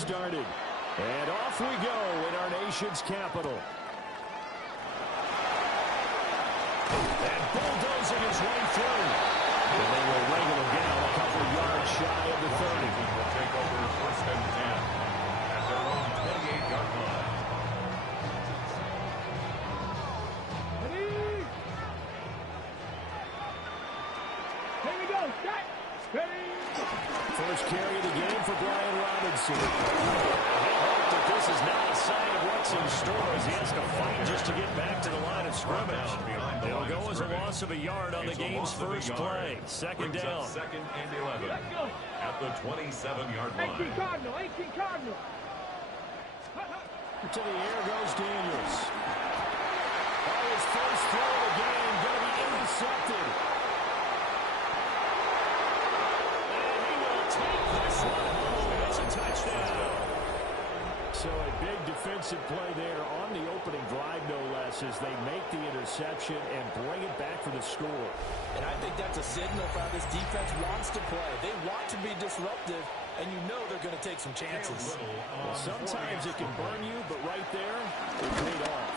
started. And off we go in our nation's capital. And bulldozing his way through. And they will wrangle him down a couple yards shy of the 30. Will take over first and 10 at their own 28-yard line. Here we go. Set. Ready. First carry of the game for Brian Robinson. He'll hope that this is not a sign of what's in store as he has to fight just to get back to the line of scrimmage. It'll go as a loss of a yard on the game's first play. Second down. Second and 11 at the 27-yard line. 18 Cardinal. 18 Cardinal. To the air goes Daniels. His first throw of the game going to be intercepted. And he will take this one home. It's a touchdown. So a big defensive play there on the opening drive, no less, as they make the interception and bring it back for the score. And I think that's a signal for how this defense wants to play. They want to be disruptive, and you know they're going to take some chances. Well, sometimes it can burn you, but right there, it paid off.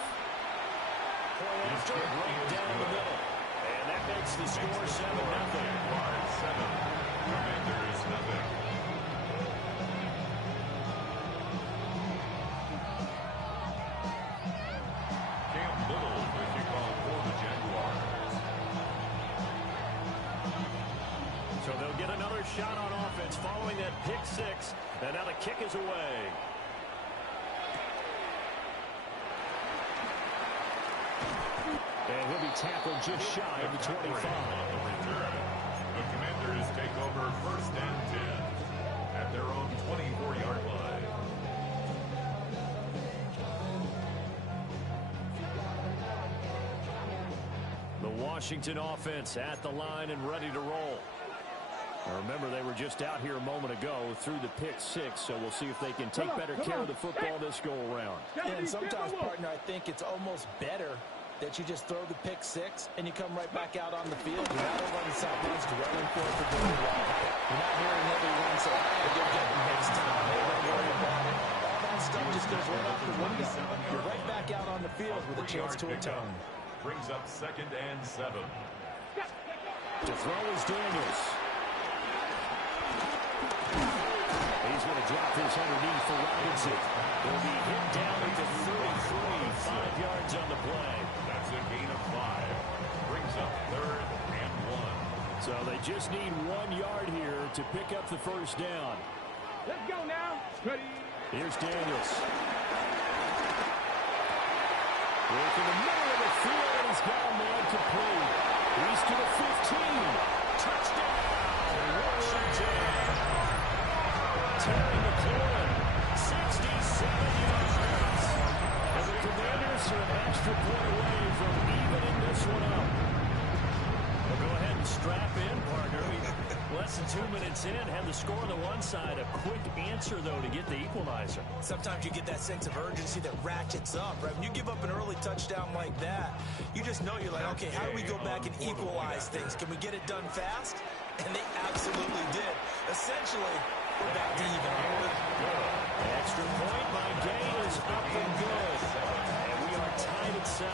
Play after right down the middle. And that makes the score 7-0. 7. Commanders nothing. Cam Little, the kickoff for the Jaguars. So they'll get another shot on offense following that pick six. And now the kick is away. And he'll be tackled just shy of the 25. The Commanders take over first and 10 at their own 24-yard line. The Washington offense at the line and ready to roll. Now remember, they were just out here a moment ago through the pick six, so we'll see if they can take better care of the football this go-around. And sometimes, partner, I think it's almost better that you just throw the pick six and you come right back out on the field. You're not over on the sidelines dwelling for it for doing well. You're not hearing everyone say, hey, you'll get it next time. Hey, don't worry about it. All that stuff just goes right out the window. You're right back out on the field with a chance to atone. Brings up second and 7. To throw is Daniels. He's going to drop this underneath for Robinson. He'll be hit down at the 33, 5 yards on the play. That's a gain of 5. Brings up third and 1. So they just need 1 yard here to pick up the first down. Let's go now. Ready. Here's Daniels. Work in the middle of the field, and he's got a man complete. He's to the 15. Touchdown, Washington. Terry McLaurin, 67 yards. And the Commanders are an extra point away from evening this one up. Well, go ahead and strap in, partner. Less than 2 minutes in, have the score on the one side. A quick answer, though, to get the equalizer. Sometimes you get that sense of urgency that ratchets up, right? When you give up an early touchdown like that, you just know you're like, okay, how do we go back and equalize things? Can we get it done fast? And they absolutely did. Essentially, we're back to even. Extra point by Gay is up and good. And we are tied at 7.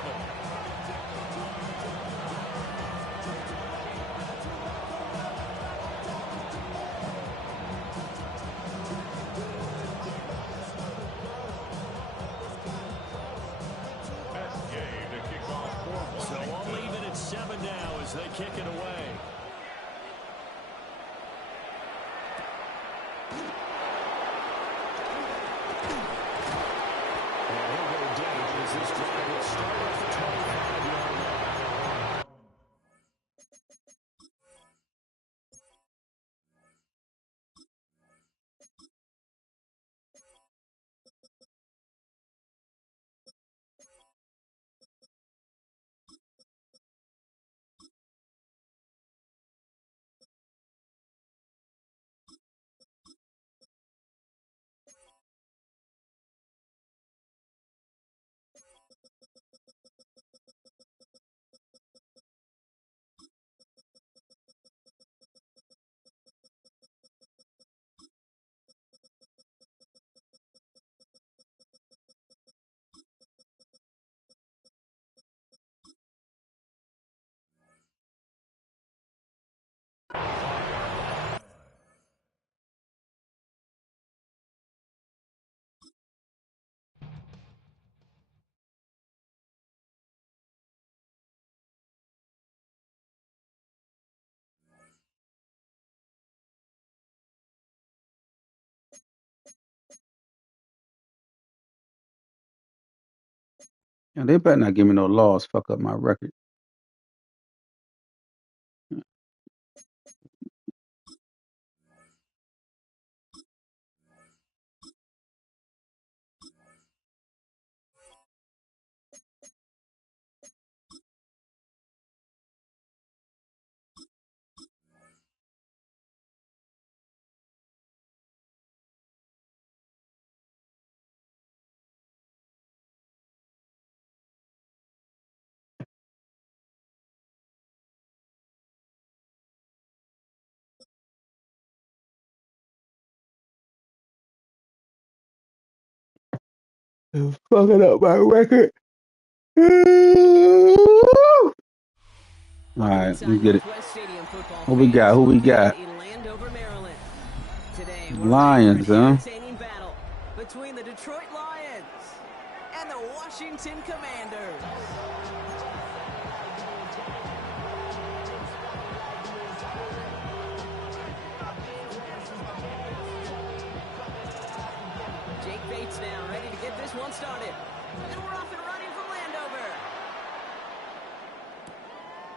So I'll leave it at 7 now as they kick it away. And they better not give me no loss. Fuck up my record. Fucking up my record. All right, we get it. Who we got? Who we got? Lions, huh? Between the Detroit Lions and the Washington Commanders. Jake Bates now ready to get this one started. And we're off and running from Landover.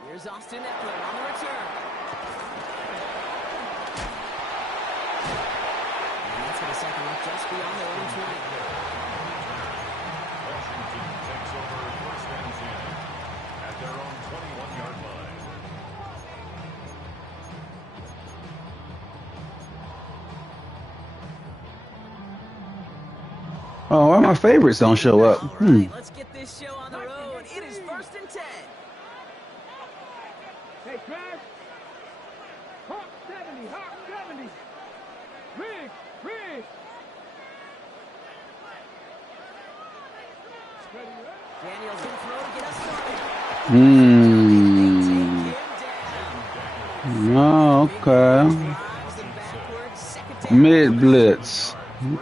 Here's Austin Eckler on the return. And that's going to second up just beyond their own 20. Washington takes over first and 10 at their own 21-yard line. Oh, why my favorites don't show up? All right, let's get this show on the road. It is 1st and 10. Hey, Trav. Hawk 70, Hawk 70. Riggs. Daniel's going to throw to get us started. Oh, okay. Mid blitz.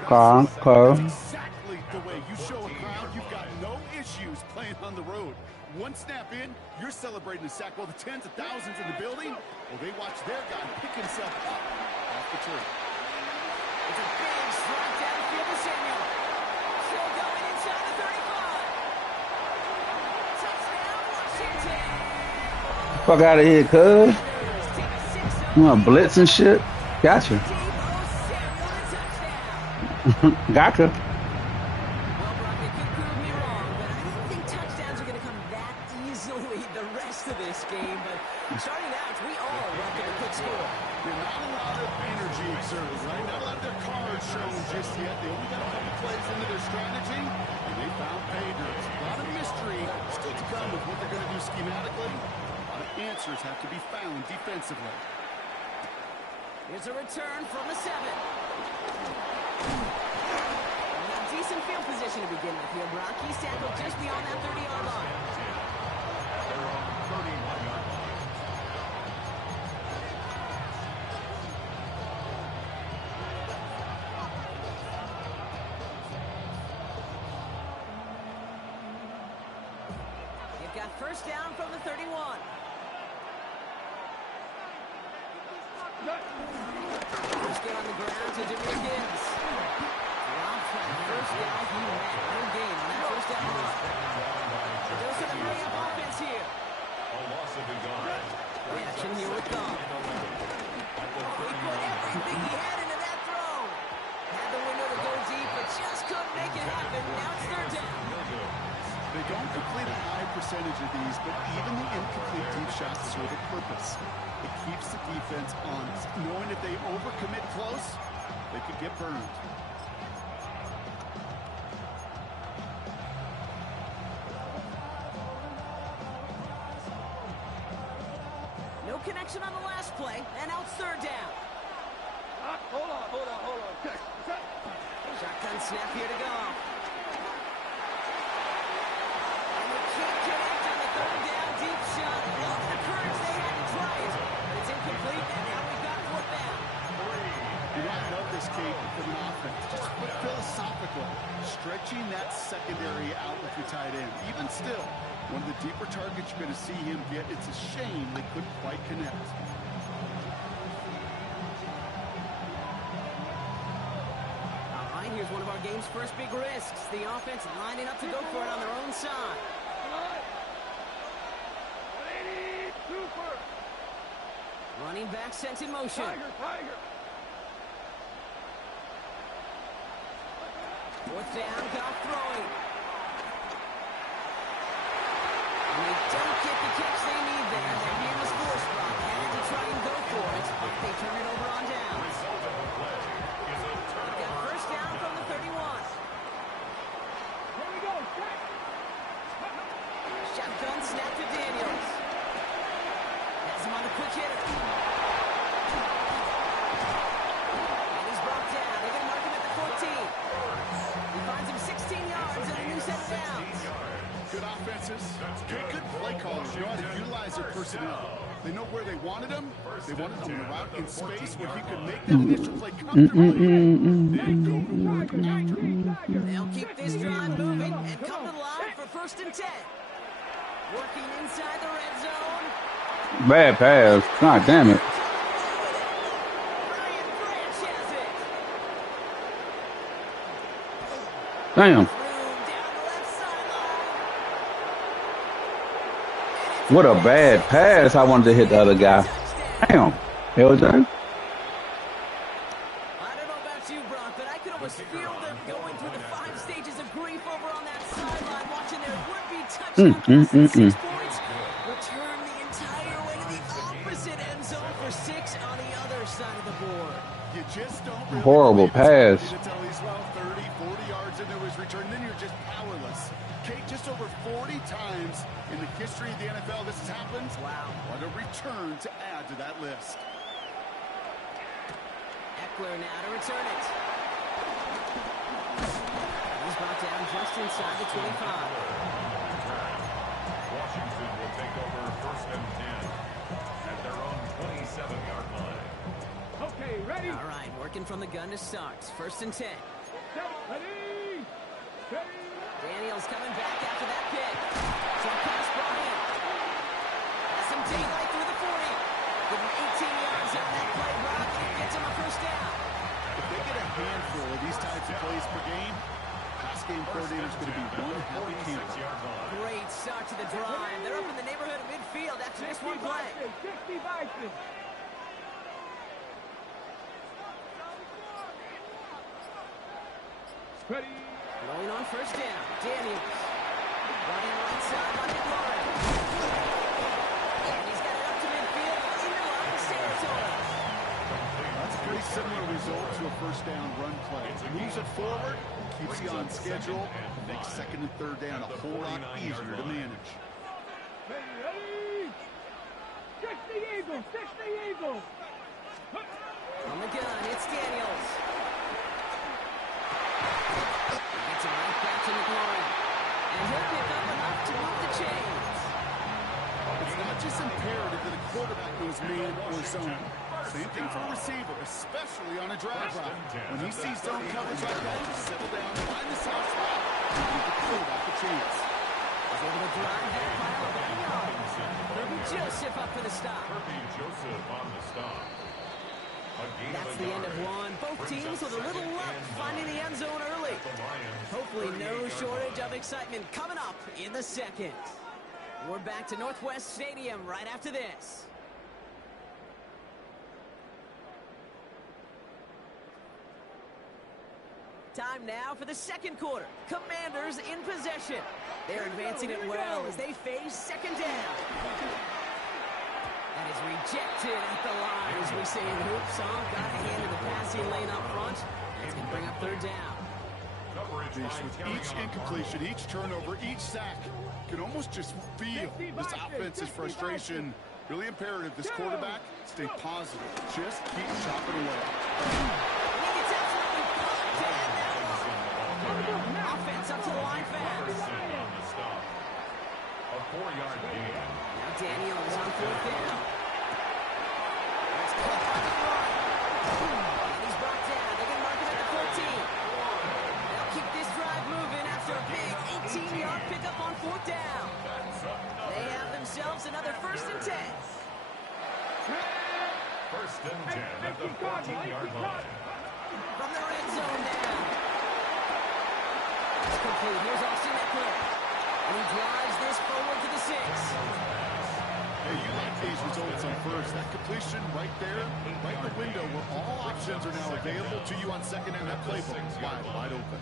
Okay. Exactly the way you show a crowd you've got no issues playing on the road. One snap in, you're celebrating the sack while the tens of thousands in the building, well, they watch their guy pick himself up off the tree. It's a big strike downfield to Samuel. Still going inside the 35. Touchdown, Washington. Fuck out of here, cuz. You want blitz and shit? Gotcha. Deebo Samuel, a touchdown. Gotcha. Well, Brock, you could prove me wrong, but I don't think touchdowns are going to come that easily the rest of this game. But starting out, we all welcome a quick score. You're not a lot of energy exerted, right? Not a lot of their cards shown just yet. They only got a couple plays into their strategy, and they found pay dirt. A lot of mystery still to come with what they're going to do schematically. A lot of answers have to be found defensively. Here's a return from the 7. And a decent field position to begin with here, Brock. He's tackled just beyond that 30-yard line. Their own 31-yard line. You've got first down from the 31. First get on the ground to Jameer Gibbs. Dropped for the first down. He had no gain on that first down run. Those are the hurry up offense here. A loss of a yard. Play action here with Goff. He put everything he had into that throw. Had the window to go deep, but just couldn't make it happen. Now it's third down. They don't complete a high percentage of these, but even the incomplete deep shots serve a purpose. It keeps the defense honest, knowing if they overcommit close, they could get burned. No connection on the last play, and now it's third down. Hold on. Shotgun snap here to go. And they can't connect on the third down deep shot. All the courage they had to try it, but it's incomplete, and now we've got fourth down. You know, I love this, Kate, from an offense. Just philosophical, stretching that secondary out with your tight end. Even still, one of the deeper targets you're going to see him get. It's a shame they couldn't quite connect. All right, here's one of our game's first big risks. The offense lining up to go for it on their own side. Running back sent in motion. Fourth down, Goff throwing. And they don't get the catch they need there. Their hand was forced, Brock. They had to try and go for it, but they turn it over on down. They've got first down from the 31. Here we go. Shotgun snap to Daniels. Has him on a quick hitter. And he's brought down. They're going to mark him at the 14. He finds him 16 yards and a new set of downs. Good offenses, good play callers. Know how to utilize their personnel. They know where they wanted him. They wanted him in a route in space where he could make that initial play comfortably. They'll keep this drive moving and come to the line for first and 10. Working inside the red zone. Bad pass. God damn it. Brian Branch has it. Damn. Room down the left sideline. What a bad pass. I wanted to hit the other guy. Damn. Hell, Jay. I don't know about you, Brock, but I could almost feel them going through the 5 stages of grief over on that sideline, watching their would-be touchdown pass at 6 points return the entire way to the opposite end zone for 6 on the other side of the board. You just don't really Horrible pass. until he's well 30, 40 yards into his return, then you're just powerless. Kate, just over 40 times in the history of the NFL this has happened. Wow. What a return to add to that list. Eckler now to return it. He's brought down just inside the 25. Washington will take over first and 10 at their own 27-yard line. Okay, ready? All right, working from the gun to start. First and 10. Ready? Ready? Daniels coming back after that pick. Short pass Bryant. Has some daylight through the 40. Give him 18 yards on that play, Brock, and it gets him a first down. If they get a handful of these types of plays per game, pass game coordinator's going to be one happy camper. Great start to the drive. They're up in the neighborhood of midfield after this one play. 60 Bison. Ready? Going on first down. Daniels. Running right side by McLaurin. And he's got it up to midfield into Lions territory. That's a pretty similar result to a first down run play. Moves it forward, keeps you on schedule, makes second and third down a whole lot easier to manage. Ready? 60 Eagles. 60 Eagles. On the gun, it's Daniels. Gets it right back to McLaurin. And he'll pick up enough to move the chains. It's not just imperative that a quarterback knows man or zone. Same thing for a receiver, especially on a drag route. When he sees zone coverage like that, just settle down, find the soft spot, and give the quarterback a chance. He's able to drive that pile of 8 yards. Kirby Joseph up for the stop. Kirby Joseph on the stop. That's the end of one. Both teams with a little luck finding the end zone early. Hopefully no shortage of excitement coming up in the second. We're back to Northwest Stadium right after this. Time now for the second quarter. Commanders in possession. They're advancing it well as they face second down. That is rejected at the line, as we say in hoops. Got a hand in the passing lane up front. That's going to bring up third down. With each incompletion, each turnover, each sack, you can almost just feel this offense's frustration. Really imperative this quarterback stay positive. Just keep chopping away. He gets absolutely pumped to end that one. Offense up to the line fast. A 4-yard gain. Now Daniels on fourth down. That's cut by the front. And he's brought down. They're going to mark him at the 14. They'll keep this drive moving after a big 18-yard pickup on fourth down. They have themselves another first and 10. First and 10 at the 14-yard line. From the red zone now. It's complete. Here's Austin Eckler. And he drives this forward to the 6. Hey, you like these results on first. That completion right there, right in the window where all options are now available to you on second and that playbook is wide open.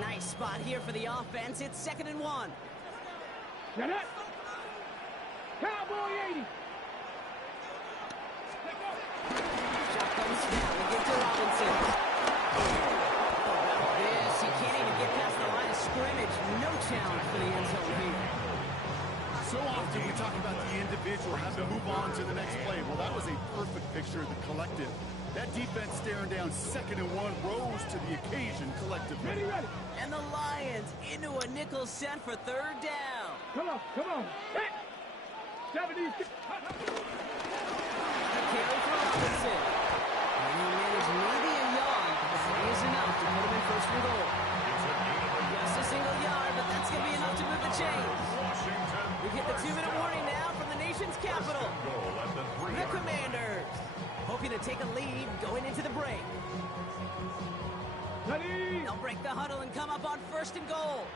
Nice spot here for the offense. It's 2nd and 1. Get it. Cowboy 80. Shotgun snap. We get to Robinson. This, he can't even get past the line of scrimmage. No challenge for the end zone here. So often we talk about the individual having to move on to the next play. Well, that was a perfect picture of the collective. That defense staring down 2nd and 1 rose to the occasion collectively. Ready. And the Lions into a nickel set for 3rd down. Come on. Hit. 70. Carry for Robinson. And he managed maybe a yard, but that is enough to put him in 1st and goal. Just a single yard, but that's going to be enough to move the chains. We get the 2-minute warning now from the nation's capital. The Commanders hoping to take a lead going into the break. Ready. They'll break the huddle and come up on 1st and goal.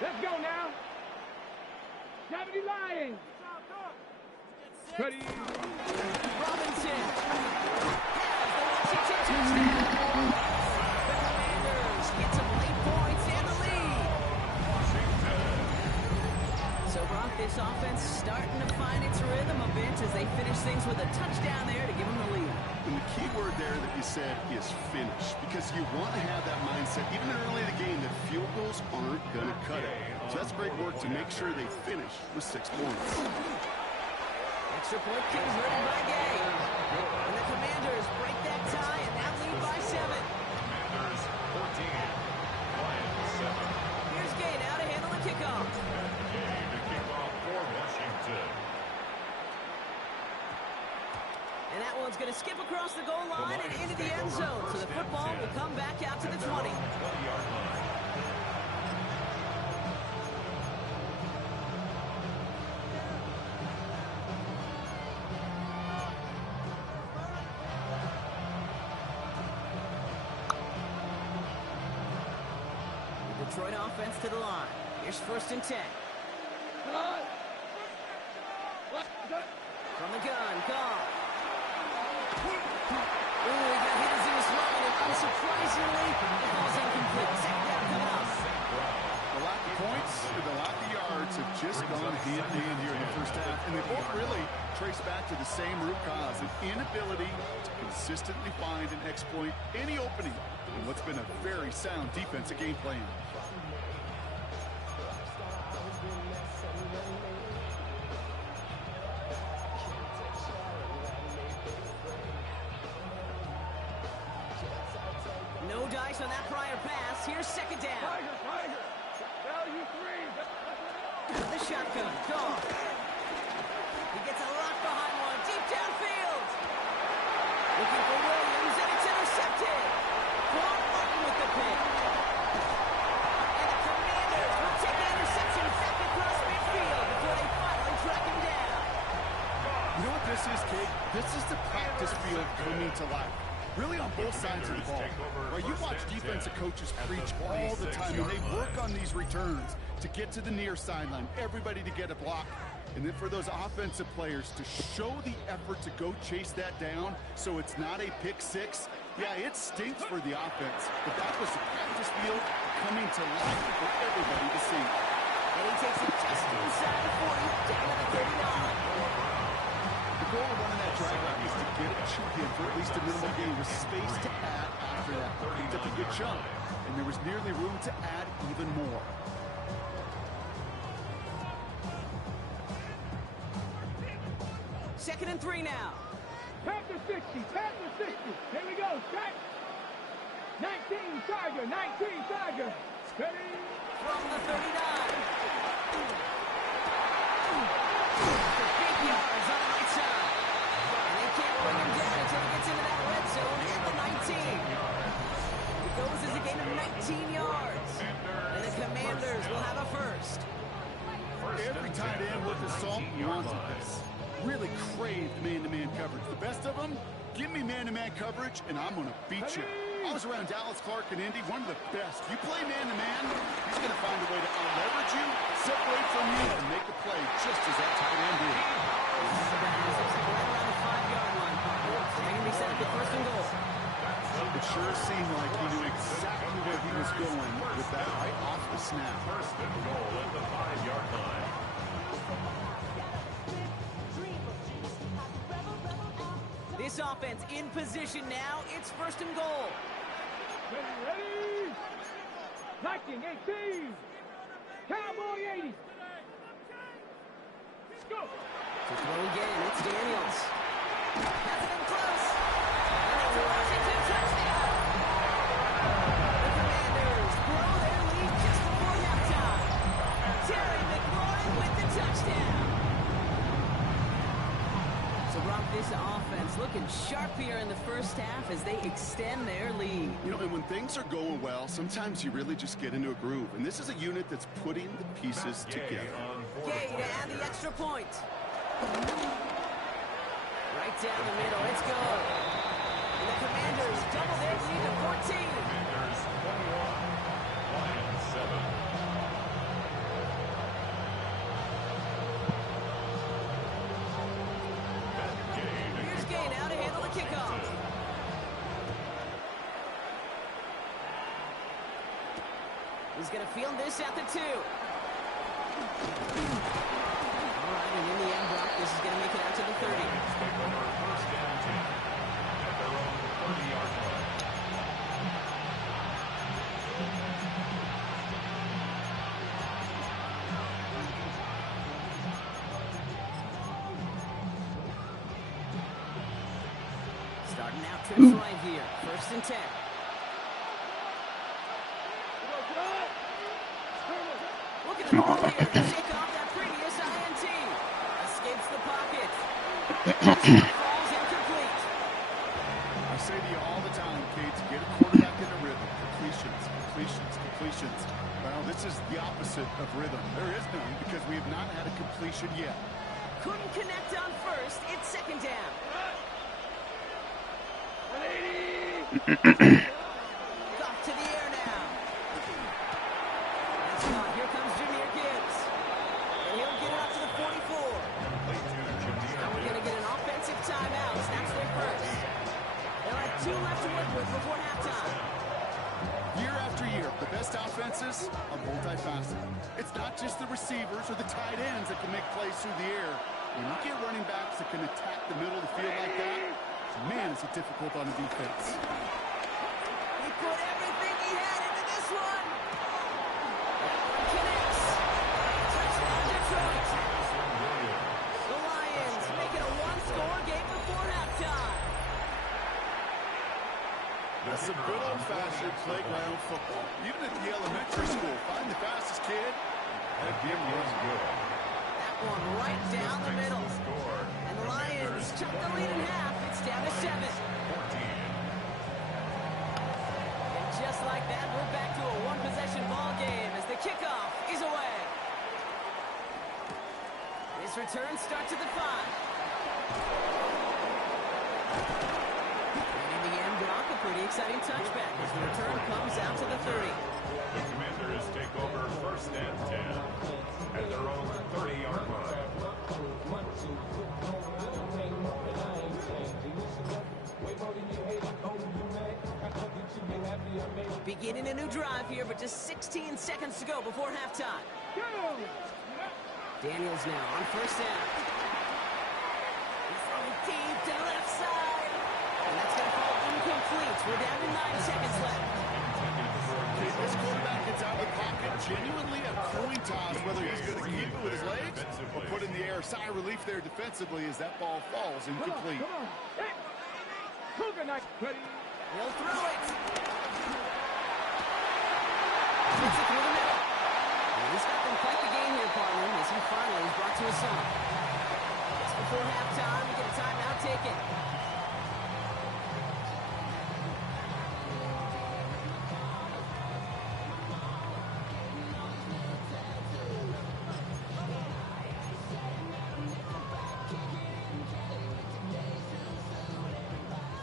Let's go now. 70 Lions. Ready. Robinson has the Washington touchdown. The Commanders get some late points and the lead. So, Brock, this offense starting to find its rhythm a bit as they finish things with a touchdown there to give them the lead. And the key word there that you said is finish, because you want to have that mindset, even early in the game, that field goals aren't going to cut it. So that's great work to make sure they finish with 6 points. Extra point converted by Gay. And the Commanders break that tie and now lead by 7. Commanders 14, Lions 7. Here's Gay now to handle the kickoff. Gay to kick off for Washington. And that one's going to skip across the goal line and into the end zone. So the football will come back out to the 20. 20-yard line. Detroit offense to the line. Here's 1st and 10. From the gun, Goff. Ooh, he got hit as he was running, and unsurprisingly, the ball's incomplete. 2nd down coming up. The lack of points and the lack of yards have just gone hand in hand here in the 1st half, and they both really trace back to the same root cause, an inability to consistently find and exploit any opening in what's been a very sound defensive game plan. No dice on that prior pass. Here's 2nd down. Tiger. Value 3. The shotgun, Goff. He gets a lock behind one, deep downfield. Looking for Williams, and it's intercepted. Quan Martin with the pick. And the Commanders will take the interception back across midfield before they finally track him down. You know what this is, Kate? This is the practice field coming to life. Really on both sides of the ball. Right, you watch defensive coaches preach all the time, and they work on these returns to get to the near sideline, everybody to get a block. And then for those offensive players to show the effort to go chase that down so it's not a pick 6. Yeah, it stinks for the offense, but that was the practice field coming to life for everybody to see. And he takes it just inside the 40, down to the 39. The goal of running that drag route is to get it to him for at least a minimal gain with space to add after that. Picked up a good chunk, and there was nearly room to add even more. Second and 3 now. Panther 60. Here we go. Strike. 19 Tiger. Ready. From the 39. Big yards on the right side. And they can't bring him down until he gets into that red zone at the 19. It goes as a gain of 19 yards. And the Commanders will have a first. Every tight end with assault wanted this. Really craved man-to-man coverage. The best of them, give me man-to-man coverage, and I'm going to beat you. I was around Dallas Clark and Indy, one of the best. You play man-to-man, he's going to find a way to out-leverage you, separate from you, and make a play just as that tight end did. It sure seemed like he knew exactly where he was going with that right off the snap. First and goal at the 5-yard line. This offense in position now. It's first and goal. Ready? Liking 18. Cowboy 80. Let's go. To throw again, it's Daniels. Has it in close. And it's a Washington touchdown. The Commanders grow their lead just before halftime. Terry McLaurin with the touchdown. So, Rob, this offense looking sharp here in the first half as they extend their lead. You know, and when things are going well, sometimes you really just get into a groove. And this is a unit that's putting the pieces together. Gay to add the extra point. Right down the middle. Let's go. And the Commanders double their lead to 14. Commanders 21, Lions 7. Here's Gay now to handle the kickoff. He's going to field this at the 2. All right, and in the end, Brock, this is going to make it out to the 30. Take over first and 10 at their own 30-yard line. Starting out trips right here. First and 10. Looking to throw here to shake off that previous INT. Escapes the pocket. Falls incomplete. I say to you all the time, Kate, to get a quarterback in a rhythm. Completions. Well, this is the opposite of rhythm. There is none because we have not had a completion yet. Couldn't connect on first. It's second down. 180. Got to the air now. That's not. Here comes Jameer Gibbs. And he'll get it up to the 44. Now we're going to get an offensive timeout. Snaps their first. They'll have 2 left to work with before halftime. Year after year, the best offenses are multifaceted. It's not just the receivers or the tight ends that can make plays through the air. When you get running backs that can attack the middle of the field like that, man, is it difficult on the defense. He put everything he had into this one. Connects. Touchdown, Detroit. The Lions make it a 1-score game before halftime. That's some good old-fashioned playground football. Even at the elementary school, find the fastest kid. That game was good. That one right down the middle. And the Lions chop the lead in half. It's down to 7. And just like that, we're back to a one-possession ball game as the kickoff is away. This return starts at the 5. And in the end, Brock, a pretty exciting touchback as the return comes out to the 30. The Commanders take over first and 10 at their own 30-yard line. Beginning a new drive here, but just 16 seconds to go before halftime. Daniels now on first down. He's throwing deep to the left side. And that's going to fall incomplete. We're down to 9 seconds left. This quarterback gets out of the pocket genuinely a coin toss, whether he's going to keep it with his legs or put in the air. Sigh of relief there defensively as that ball falls incomplete. Come on. Hey. Cougar knife. Ready. He'll throw it. Gets it through the middle. And he's got them quite the game here, partner, as he finally is brought to a stop. Just before halftime, we get a timeout taken.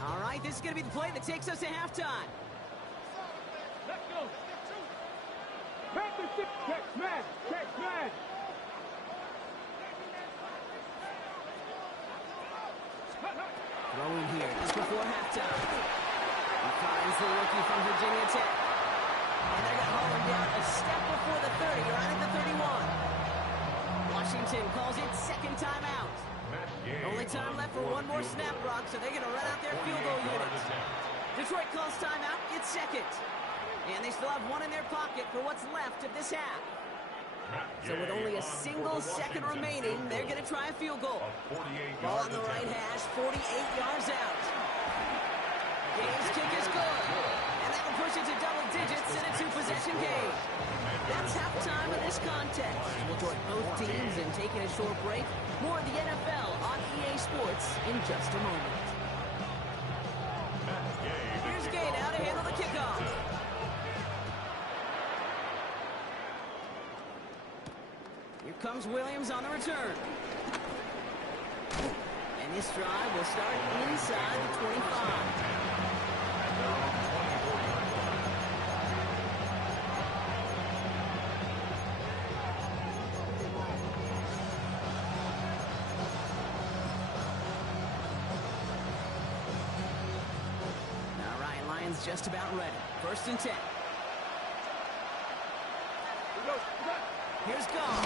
All right, this is going to be the play that takes us to halftime. Check smash. Check smash. Throwing here just before halftime. He finds the rookie from Virginia Tech. And they're going to haul him down a step before the 30, right at the 31. Washington calls it second timeout. Only time left for one more snap, Brock, so they're going to run out their field goal unit. Detroit calls timeout, it's second. And they still have one in their pocket for what's left of this half. So with only a single second remaining, they're going to try a field goal. Ball on the right hash, 48 yards out. Game's kick is good. And that will push it to double digits in a two-possession game. That's halftime of this contest. We'll join both teams in taking a short break. More of the NFL on EA Sports in just a moment. Here's Gay now to handle the kickoff. Here comes Williams on the return. And this drive will start inside the 25. All right, Lions just about ready. First and 10. Here's Goff. Well,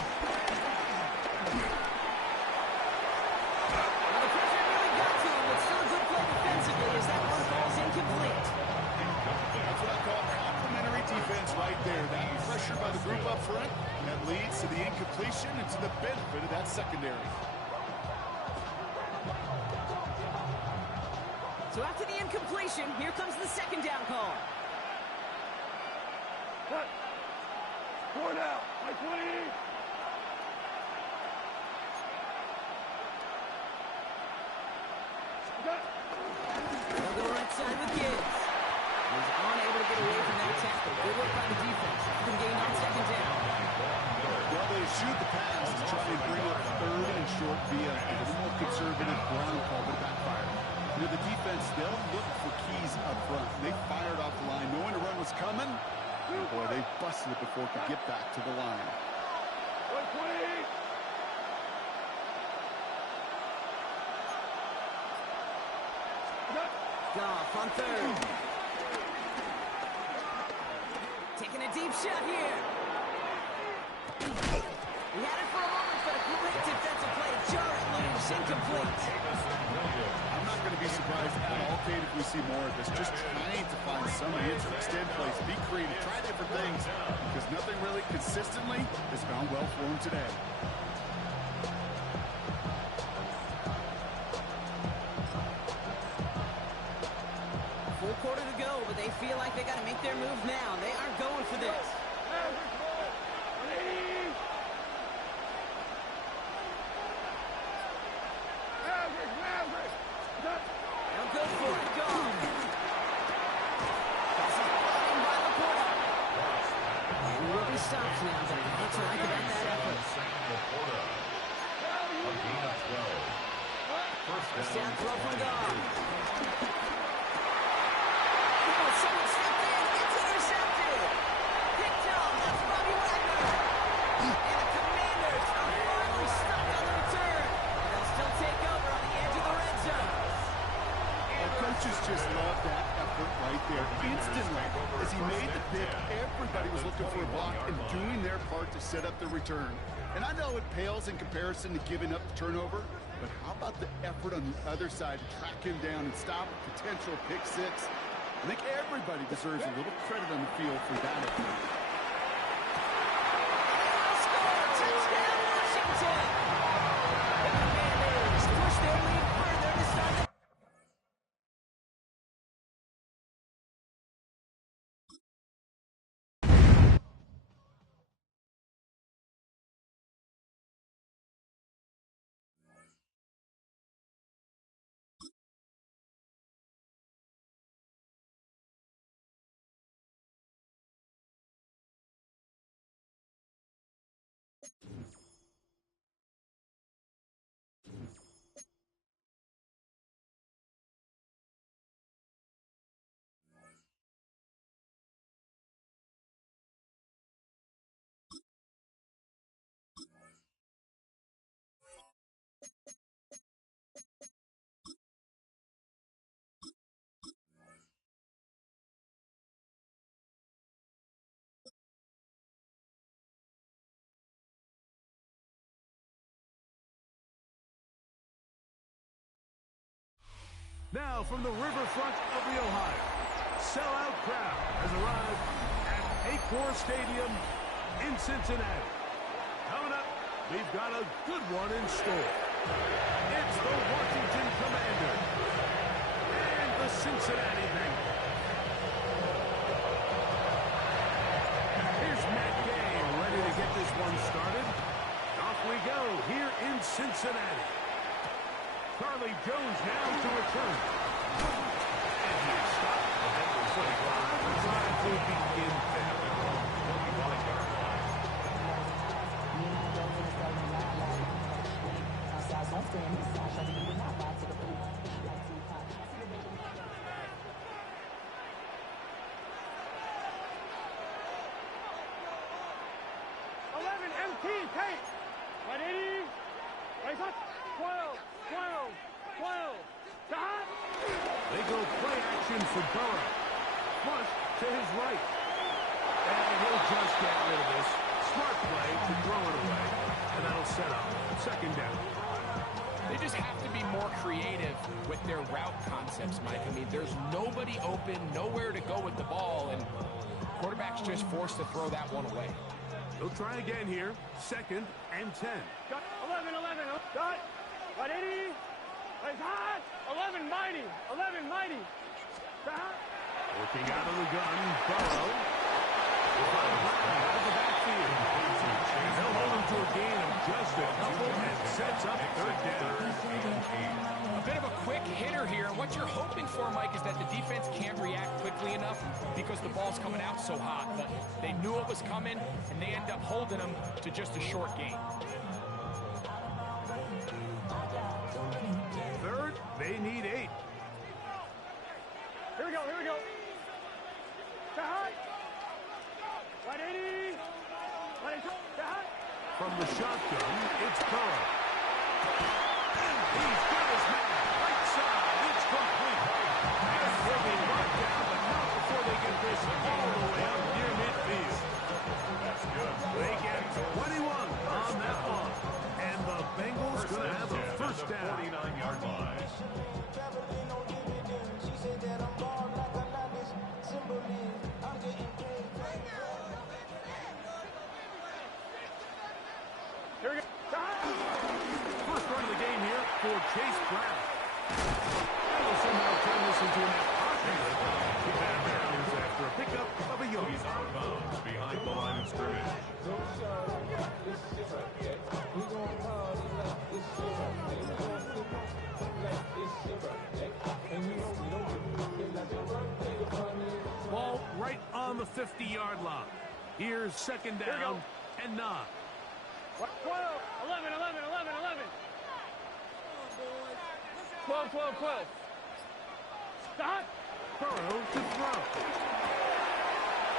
the pressure really got to him, but still a good play defensively as that one falls incomplete. That's what I call complimentary defense right there. That pressure by the group up front, that leads to the incompletion and to the benefit of that secondary. So after the incompletion, here comes the second down call. Cut. Four now. By 20. They'll go right side with Gibbs. He's unable to get away from that tackle. Good work by the defense. Nothing gained on second down. Well, they shoot the pass to try and bring up third and short via a little more conservative ground call, but backfired. You know, the defense, they'll look for keys up front. They fired off the line knowing the run was coming. And boy, they busted it before it could get back to the line. 120. Goff on third. Taking a deep shot here. He had it for a moment, but a great defensive play. Jarrett loose, incomplete. I'm not going to be surprised at all, Kate, if we see more of this. Just trying to find some answer, extend plays, be creative, try different things, because nothing really consistently has found well for him today. Full quarter to go, but they feel like they got to make their move now. They aren't going for this. Now go for it, Goff. This is brought in by Laporta. And he will be stopped now, but that's what I like about that effort. First down throw from Goff. Oh, someone stepped in. It's intercepted. Picked off. That's Bobby Wagner. And the Commanders are finally stuck on the return. They'll still take over on the edge of the red zone. Our coaches just love that effort right there. Instantly, as he made the pick, everybody was looking for a block and doing their part to set up the return. And I know it pales in comparison to giving up the turnover, but how about the effort on the other side to track him down and stop a potential pick six? I think everybody deserves a little credit on the field for that effort. Now from the riverfront of the Ohio, sellout crowd has arrived at Paycor Stadium in Cincinnati. Coming up, we've got a good one in store. It's the Washington Commanders and the Cincinnati Bengals. Here's Matt Gay ready to get this one started. Off we go here in Cincinnati. Charlie Jones now to return. And he's stopped. Trying to begin there. 21-yard line. 11 MT, take. 180. Raise up. 12, 12, 12. Stop. They go play action for Burrow. Flush to his right. And he'll just get rid of this. Smart play to throw it away. And that'll set up second down. They just have to be more creative with their route concepts, Mike. I mean, there's nobody open, nowhere to go with the ball, and quarterback's just forced to throw that one away. They'll try again here. Second and 10. Got 11, 11. Got 180. Raise high. 11 mighty. 11 mighty. Stop. Working out of the gun, Burrow. Out of the backfield. They'll hold him to a gain of just a couple and sets up third down. A bit of a quick hitter here, and what you're hoping for, Mike, is that the defense can't react quickly enough because the ball's coming out so hot. But they knew it was coming, and they end up holding them to just a short gain. Third, they need 8. Here we go. Here we go. Stop. 180. 180. Stop. From the shotgun, it's Burrow. He's got his man. Right side. It's complete. And they'll be brought down, but not before they get this all the way up near midfield. That's good. They get 21 on that one. And the Bengals going to have a first down. 49-yard line. Here we go. Stop. First run of the game here for Chase Brown. They will somehow turn this into an offensive. Get that Bears after a pickup of a He's yogi. out of bounds behind the line of scrimmage. Ball right on the 50-yard line. Here's second Here we down go. and 9. 12, 11, 11, 11, 11. 12, 12, 12. Stop. Burrow to throw.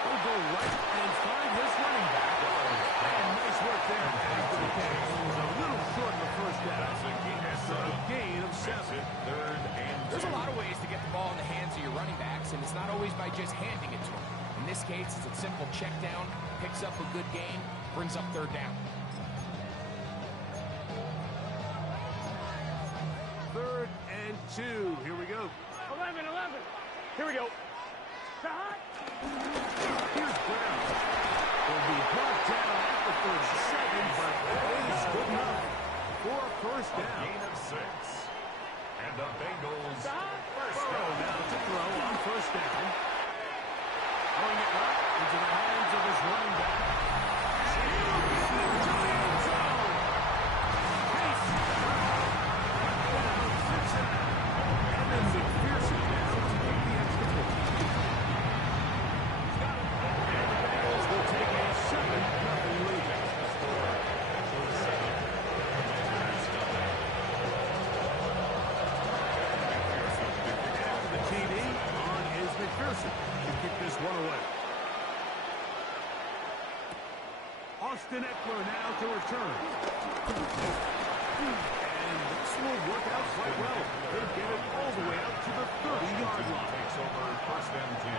He'll go right and find his running back. And nice work there after the catch. It was a little short in the first down. After a gain of 7. Third and There's a lot of ways to get the ball in the hands of your running backs, and it's not always by just handing it to them. In this case, it's a simple check down, picks up a good gain, brings up third down. Third and 2. Here we go. 11, 11. Here we go. Stop. Here's Brown. Will be brought down at the 37, but that is good enough for a first down. gain of 6. And the Bengals Stop. Burrow now to throw on first down. Throwing it right into the hands of his running back. To the end zone. Chase Brown. Down Cincinnati. And then McPherson down to take the extra point. He's got it. And the Bengals will take a 7-0 lead. After the TD, on is McPherson to kick this one away. Austin Eckler now to return. And this will work out quite well. They'll get it all the way up to the 30-yard line. takes over first and 10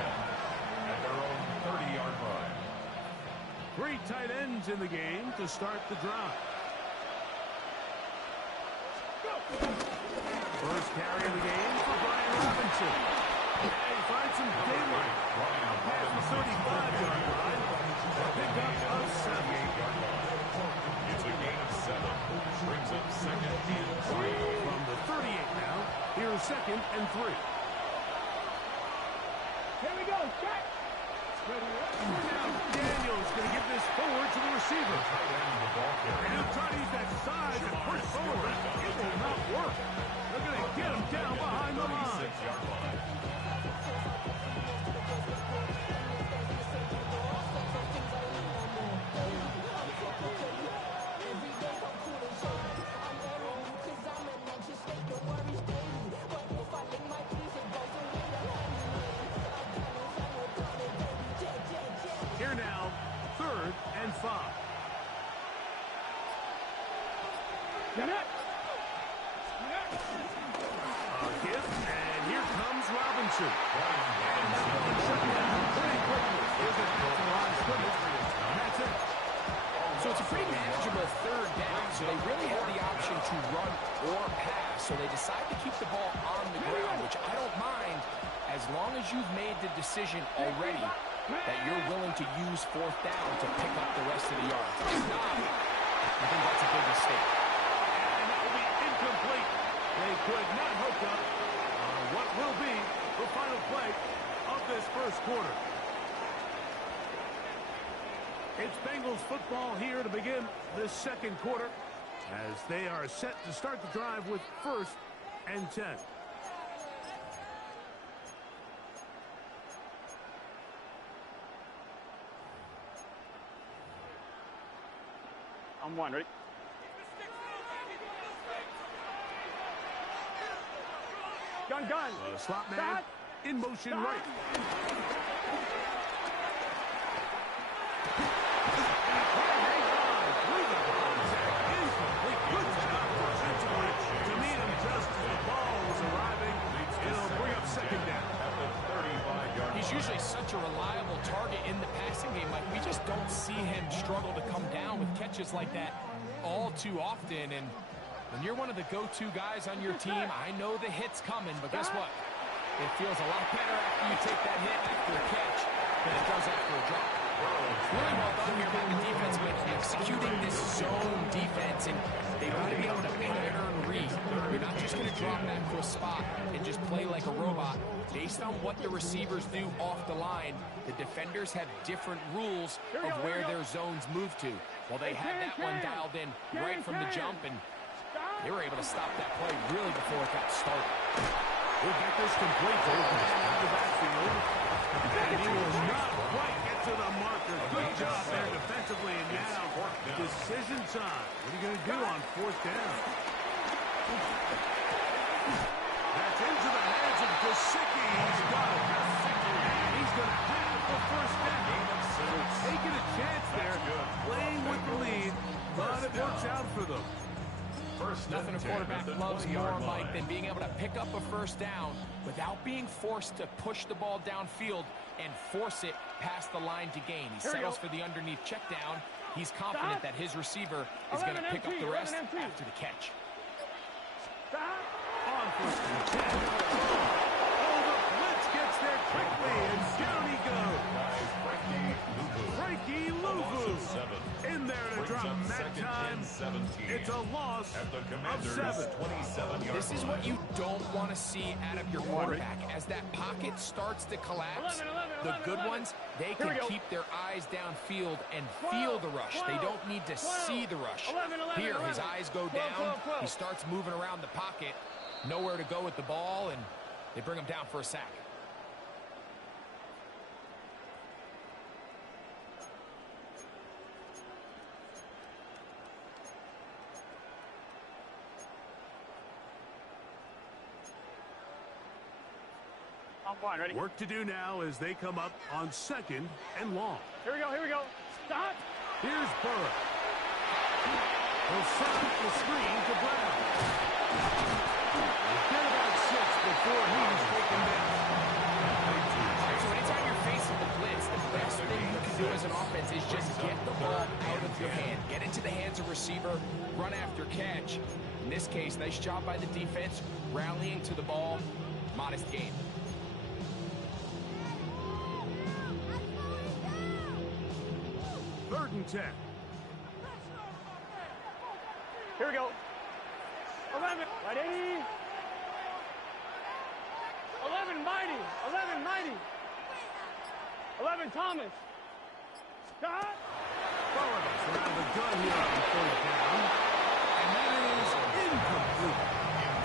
at their own 30-yard line. 3 tight ends in the game to start the drive. First carry of the game for Brian Robinson. And he finds some daylight. Past the 35-yard line. A pickup of 7. It's a gain of 7. Brings up second and 3. From the 38 now, here's second and 3. Here we go. Check. Now Daniels going to give this forward to the receiver. And he'll try to use that size and push forward. It will not work. They're going to get him down behind the line. 36-yard line. Here now, 3rd and 5. Get it. A hit, and here comes Robinson. And that one shut down pretty quickly. Here's a back to the line of scrimmage. That's it. So it's a pretty manageable 3rd down, so they really have the option to run or pass. So they decide to keep the ball on the ground, which I don't mind as long as you've made the decision already that you're willing to use 4th down to pick up the rest of the yards. If not, I think that's a big mistake. And that will be incomplete. They could not hook up on what will be the final play of this first quarter. It's Bengals football here to begin this second quarter as they are set to start the drive with 1st and 10. I'm one. Ready? Gun. Slot man in motion right. To meet him just as the ball was arriving, it'll bring up 2nd down. At the 35-yard He's usually such a reliable target in the passing game. Like, we just don't see him struggle to come down with catches like that all too often. And when you're one of the go-to guys on your team, I know the hit's coming, but guess what? It feels a lot better after you take that hit after a catch than it does after a drop. Really well done here by the defense, but executing this zone defense, and they've got to be able to pattern read. You're not just going to drop back to a spot and just play like a robot. Based on what the receivers do off the line, the defenders have different rules of where their zones move to. Well, they had that one dialed in right from the jump, and they were able to stop that play really before it got started. We'll get this complete to the backfield. And he will not quite get to the marker. Good job there defensively. And now, decision time. What are you going to do on 4th down? That's into the hands of Gesicki. He's got it. And he's going to have the 1st down. Taking a chance there, playing with the lead, but it works out for them. Nothing a quarterback loves more, Mike, than being able to pick up a 1st down without being forced to push the ball downfield and force it past the line to gain. He settles for the underneath check down. He's confident that his receiver is going to pick up the rest after the catch. On 1st and 10. Oh, the blitz gets there quickly, and down he goes. Frankie Luvu in there to drop that time. It's a loss of 7. This is what you don't want to see out of your quarterback. As that pocket starts to collapse, the good ones, they can keep their eyes downfield and feel the rush. They don't need to see the rush. Here, his eyes go down. He starts moving around the pocket. Nowhere to go with the ball, and they bring him down for a sack. Ready? Work to do now as they come up on 2nd and long. Here we go. Stop. Here's Burrow. He'll set up the screen to Brown. He's got about 6 before he's taken down. So anytime you're facing the blitz, the best thing you can do as an offense is just get the ball out of your hand. Get into the hands of receivers. receiver, run after catch. In this case, nice job by the defense, rallying to the ball, modest gain. Third and 10. Here we go. 11. Right 80. 11 Mighty. 11 Mighty. 11 Thomas. Stop. Burrows around the gun here on third down. And that is incomplete.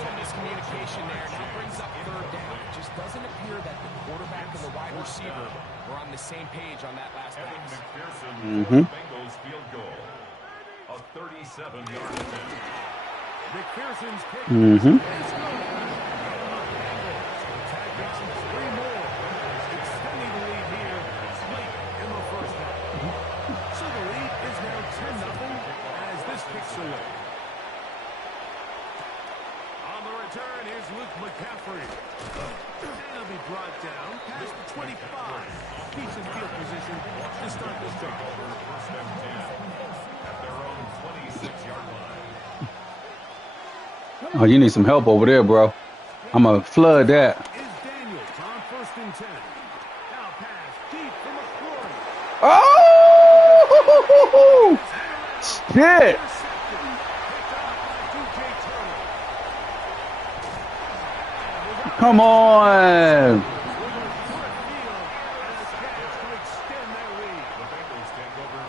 Some miscommunication there. Now brings up third down. It just doesn't appear that the quarterback and the wide receiver were on the same page on that last Evan pass. McPherson for the Bengals field goal. A 37-yard attempt. McPherson's kick. Mm-hmm. It's good. Tag makes it 3 more. Extending the lead here late in the first half. So the lead is now 10-0 as this kicks away. On the return, here's Luke McCaffrey. And he'll be brought down past the 25. Decent field position to start this drive. Over first and 10 at their own 26-yard line. Oh, you need some help over there, bro. I'm going to flood that. Is Daniels on first and 10. Now pass deep for McCrory. Oh! Shit! Come on!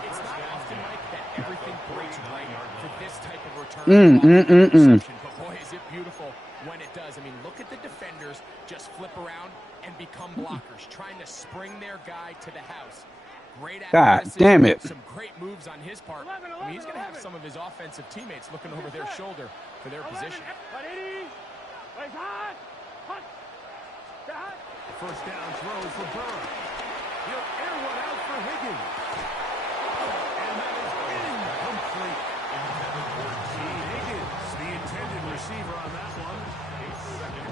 It's not often, Mike, that everything breaks right for this type of return. But boy, is it beautiful when it does. I mean, look at the defenders just flip around and become blockers, trying to spring their guy to the house. Great God damn it. Some great moves on his part. I mean, he's going to have some of his offensive teammates looking over their shoulder for their position. The first down throw for Burrow. He'll air one out for Higgins. And that is incomplete. T. Higgins, the intended receiver on that one.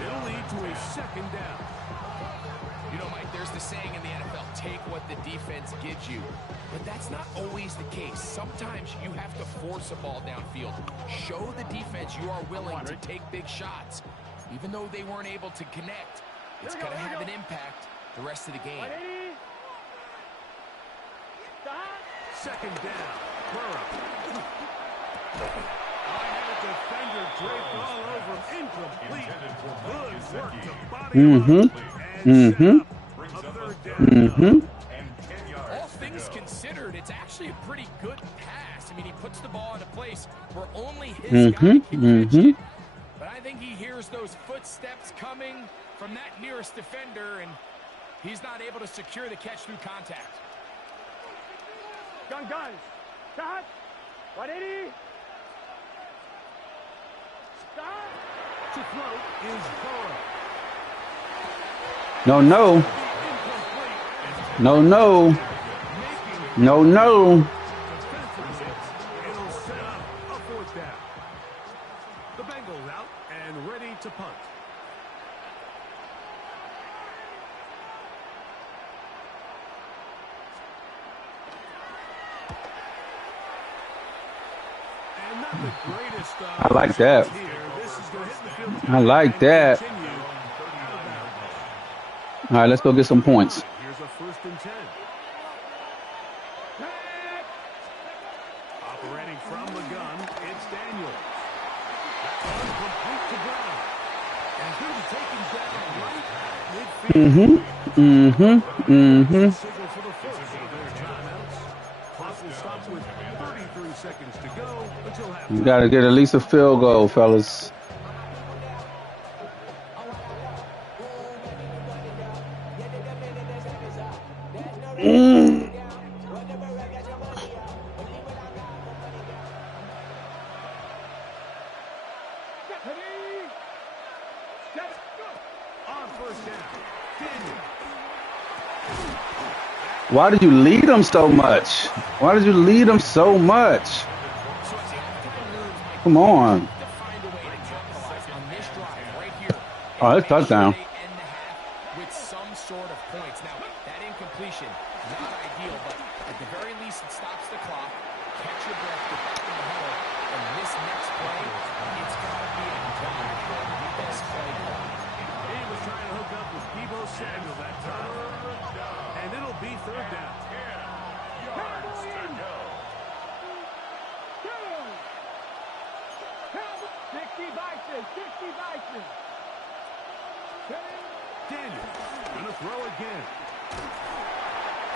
It'll lead to a second down. You know, Mike, there's the saying in the NFL, take what the defense gives you. But that's not always the case. Sometimes you have to force a ball downfield. Show the defense you are willing to take big shots. Even though they weren't able to connect, it's going to have an impact the rest of the game. Second down. Burrow. I had a defender draped all over him. Incomplete. Good work to body him up. And set up a third down. All things considered, it's actually a pretty good pass. I mean, he puts the ball in a place where only his guy can catch it. But I think he hears those footsteps coming from that nearest defender, and he's not able to secure the catch through contact. Gun. Stop. 180. Stop. To throw is Burrow. No. It'll set up a fourth down. The Bengals out and ready to punt. And not the greatest I like that. here. This is going to hit the field. I like that. Continue out of bounds. All right, let's go get some points. Here's a first and 10. Operating from the gun, it's Daniels. That one complete to Brown. And he'll be taken down right at midfield. Signal for the first of their timeouts. Clock will stop with 33 seconds to go until halftime. You got to get at least a field goal, fellas. On first down, Daniels. Why did you lead them so much? Why did you lead them so much? Come on. Oh, that's touchdown. With some sort of points. Now, that incompletion, not ideal, but at the very least, it stops the clock. Catch your breath, get back in the huddle, Daniel gonna throw again.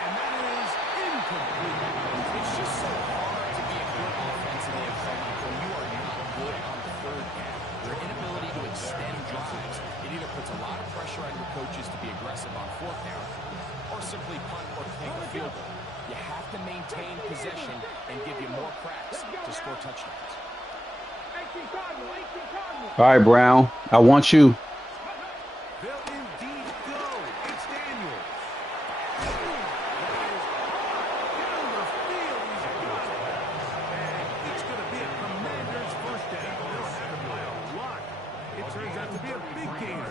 And that is incomplete. It's just so hard to be a good offensive offender when you are not good on third down. Your inability to extend drives, it either puts a lot of pressure on your coaches to be aggressive on fourth down or simply punt or kick a field goal. You have to maintain possession and give you more cracks to score touchdowns. All right, Brown. I want you. They'll indeed go. It's Daniels. Down the field, he's got it. And it's going to be a Commander's first down. They'll have it by a lot. It turns out to be a big gain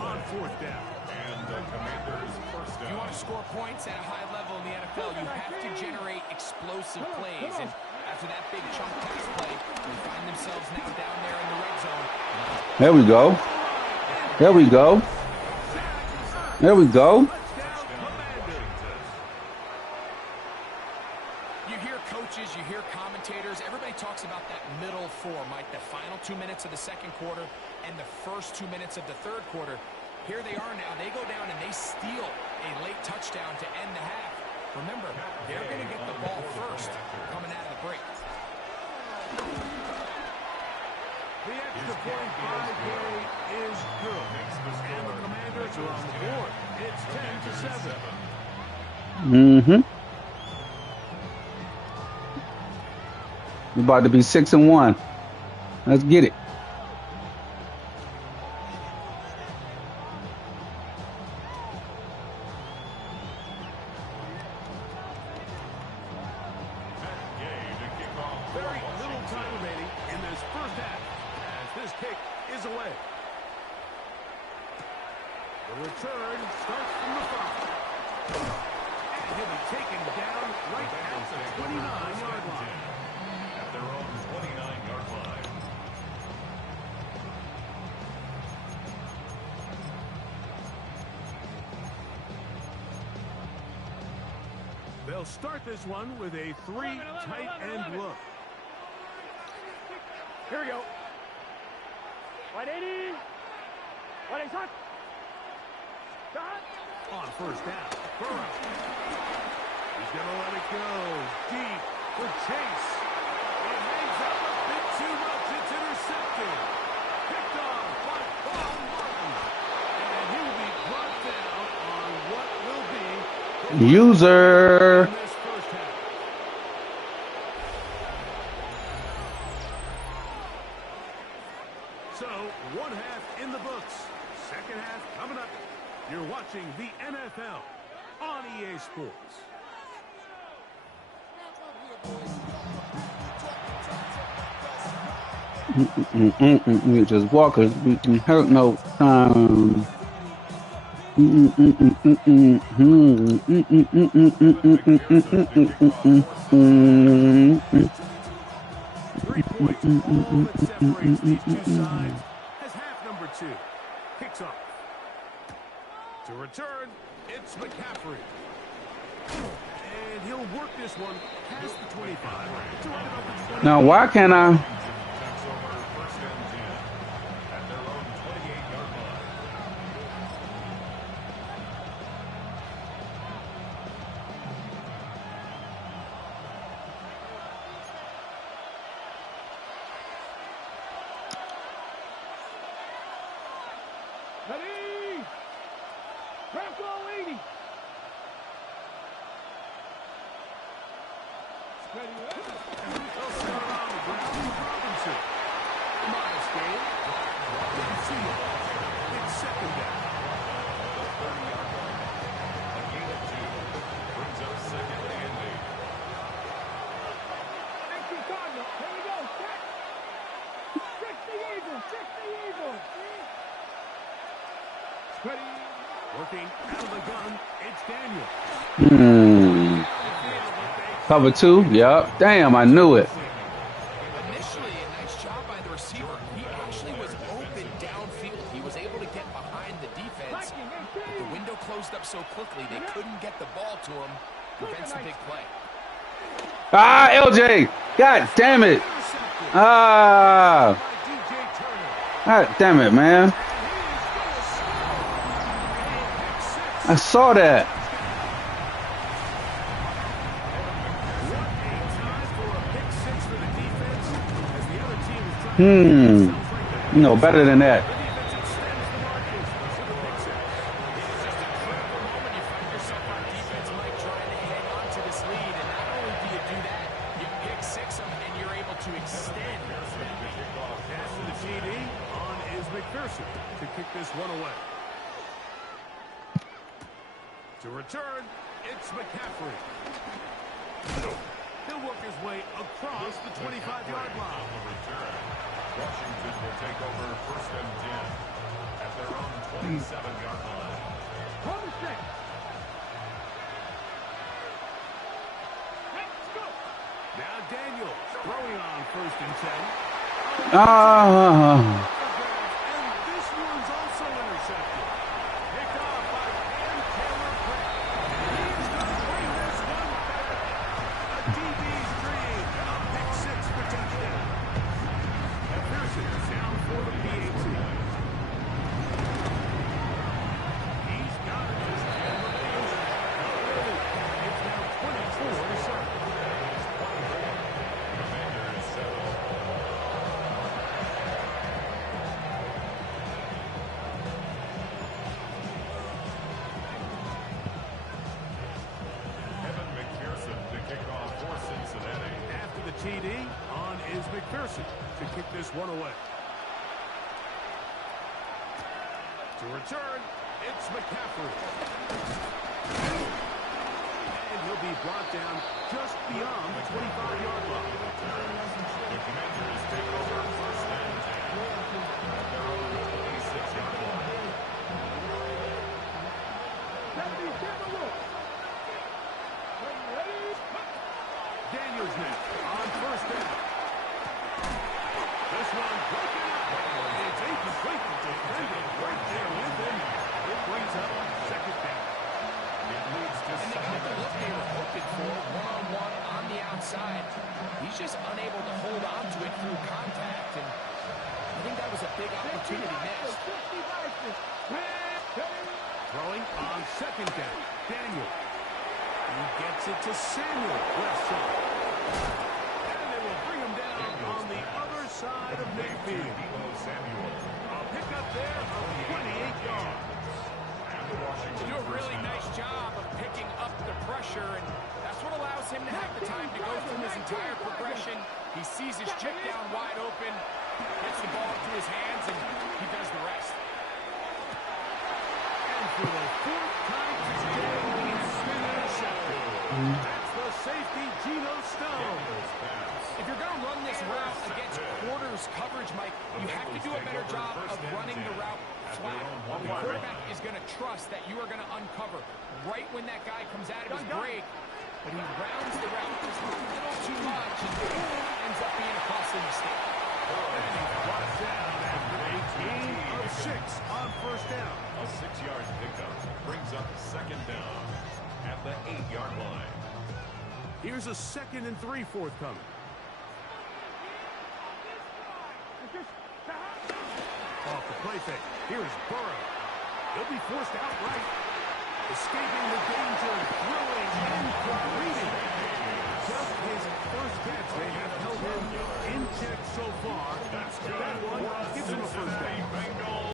on fourth down. And the Commanders' first If you down. want to score points at a high level in the NFL, you have to generate explosive plays. And after that big chunk pass play, they find themselves now down there in the red zone. There we go. There we go. There we go. You hear coaches, you hear commentators, everybody talks about that middle four, Mike, the final 2 minutes of the second quarter and the first 2 minutes of the third quarter. Here they are now. They go down and they steal a late touchdown to end the half. Remember, they're going to get the ball first coming out of the break. The extra point by Gary is good. And the Commanders are on the board. It's 10-7. Mm-hmm. We're about to be 6-1. Let's get it. Very little time remaining in this first half as this kick is away. The return starts from the 5. And he'll be taken down right at the 29-yard line. At their own 29-yard line. They'll start this one with a 3 tight end look. Here we go. 180. 180. Shot. Shot. On first down, Burrow. He's going to let it go deep for Chase. It hangs up a bit too much. It's intercepted. Picked off by Paul Martin. And he will be brought down on what will be User. in this first half. So, one half in the books. Second half coming up. You're watching the NFL on EA Sports. We just walkers. We can hurt no time. All that separates these two sides as half number 2 kicks off. To return, it's McCaffrey. And he'll work this one past the 25 to right about the 20. Now, why can't I? Takes over first and 10 at their own 28-yard line. Ready. Bronco 80. Ready. They'll start on the ground with Robinson. Miles game. Robinson. It's second down. The 30-yard line. A gain of 2 brings up second and 8. Thank you, Cardinal. Here we go. Check. Trick the Eagle. Trick the Eagle. Ready. Working out of the gun, it's Daniel. Cover 2. Yep. Damn, I knew it. Initially, a nice job by the receiver. He actually was open downfield. He was able to get behind the defense. But the window closed up so quickly, they couldn't get the ball to him. Prevents the big play. Ah, LJ. God damn it. Ah. By DJ Turner. God damn it, man. I saw that. No, better than that. To kick this one away. To return, it's McCaffrey. He'll work his way across the 25-yard line. Washington will take over 1st and 10 at their own 27-yard line. Now Daniels throwing on 1st and 10. And this one's also intercepted. Picked off by Cam Taylor-Britt. He's going to bring this one back. A DB's dream. A pick six for touchdown. And Pearson is down for the PAT. He's got it as Taylor Pearson. It's now 24-7. Commanders 7. Kevin McPherson to kick off for Cincinnati. After the TD, on is McPherson to kick this one away. To return, it's McCaffrey. And he'll be brought down just beyond the 25-yard line. The Commanders take over 1st and 10 at their own 26-yard line. Daniels now on 1st down. This one broken up. It's incomplete. The defender right there with him. It brings up 2nd down. It leads to And they got the look they were hoping for, one-on-one on the outside. He's just unable to hold on to it through contact, and I think that was a big opportunity missed. Throwing on 2nd down. Daniel. He gets it to Samuel. Left side. And they will bring him down on the other side of midfield. Samuel. A pickup there of 28 yards. To do a really nice job of picking up the pressure, and that's what allows him to have the time to go through his entire progression. He sees his check down wide open, gets the ball into his hands, and he does the rest. And for the 4th time today, he's been intercepted. That's the safety, Geno Stone. If you're going to run this route against quarters coverage, Mike, you have to do a better job of running the route flat. The quarterback is going to trust that you are going to uncover right when that guy comes out of his break, but he rounds the route just a little too much and ends up being a costly mistake. And he's brought down after a gain of 6 on 1st down. A 6-yard pickup brings up 2nd down at the 8-yard line. Here's a 2nd and 3 forthcoming. Off the play fake. Here's Burrow. He'll be forced outright. Escaping the danger, throwing in